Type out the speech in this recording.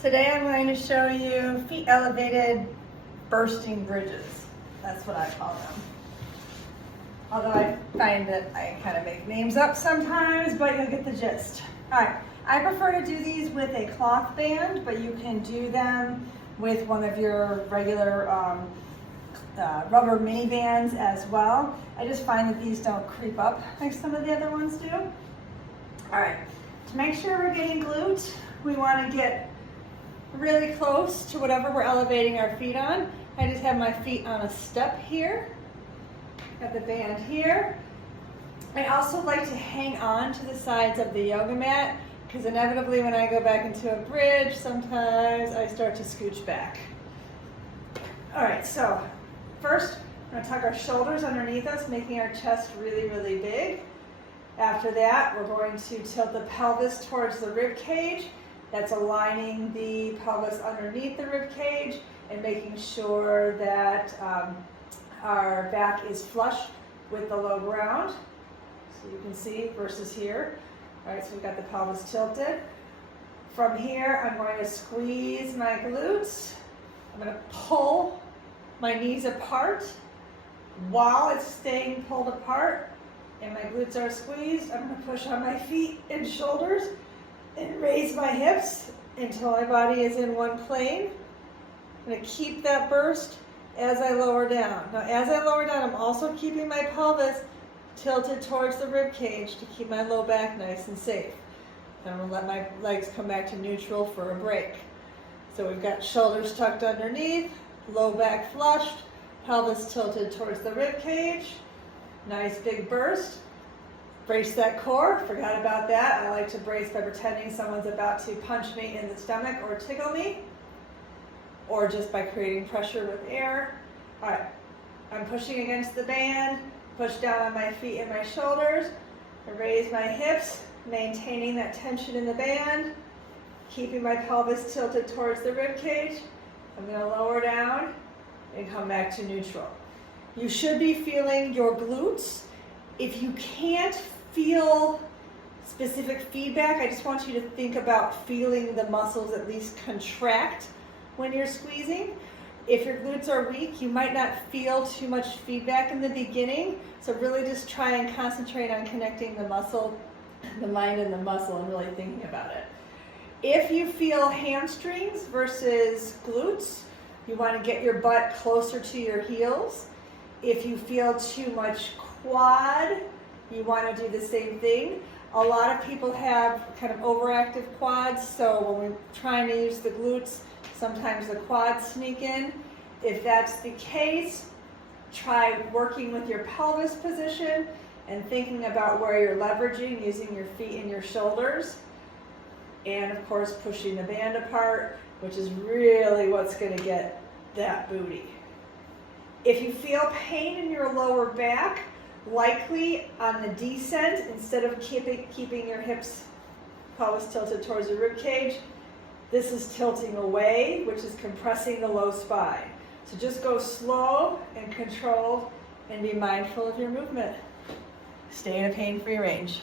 Today I'm going to show you feet elevated bursting bridges. That's what I call them. Although I find that I kind of make names up sometimes, but you'll get the gist. All right, I prefer to do these with a cloth band, but you can do them with one of your regular rubber mini bands as well. I just find that these don't creep up like some of the other ones do. All right, to make sure we're getting glute, we want to get really close to whatever we're elevating our feet on. I just have my feet on a step here, got the band here. I also like to hang on to the sides of the yoga mat because inevitably when I go back into a bridge, sometimes I start to scooch back. All right, so first, we're gonna tuck our shoulders underneath us, making our chest really, really big. After that, we're going to tilt the pelvis towards the rib cage. That's aligning the pelvis underneath the rib cage and making sure that our back is flush with the low ground. So you can see versus here. All right, so we've got the pelvis tilted. From here, I'm going to squeeze my glutes. I'm going to pull my knees apart while it's staying pulled apart and my glutes are squeezed. I'm going to push on my feet and shoulders and raise my hips until my body is in one plane. I'm going to keep that burst as I lower down. Now, as I lower down, I'm also keeping my pelvis tilted towards the rib cage to keep my low back nice and safe. I'm going to let my legs come back to neutral for a break. So we've got shoulders tucked underneath, low back flushed, pelvis tilted towards the rib cage. Nice big burst. Brace that core, forgot about that. I like to brace by pretending someone's about to punch me in the stomach or tickle me, or just by creating pressure with air. All right, I'm pushing against the band, push down on my feet and my shoulders, I raise my hips, maintaining that tension in the band, keeping my pelvis tilted towards the rib cage. I'm gonna lower down and come back to neutral. You should be feeling your glutes. If you can't feel specific feedback, I just want you to think about feeling the muscles at least contract when you're squeezing. If your glutes are weak, you might not feel too much feedback in the beginning, so really just try and concentrate on connecting the muscle, the mind and the muscle, and really thinking about it. If you feel hamstrings versus glutes, you want to get your butt closer to your heels. If you feel too much quad, you want to do the same thing. A lot of people have kind of overactive quads, so when we're trying to use the glutes, sometimes the quads sneak in. If that's the case, try working with your pelvis position and thinking about where you're leveraging, using your feet and your shoulders. And of course, pushing the band apart, which is really what's going to get that booty. If you feel pain in your lower back, likely on the descent, instead of keeping your hips, pelvis tilted towards the rib cage, this is tilting away, which is compressing the low spine. So just go slow and controlled and be mindful of your movement. Stay in a pain-free range.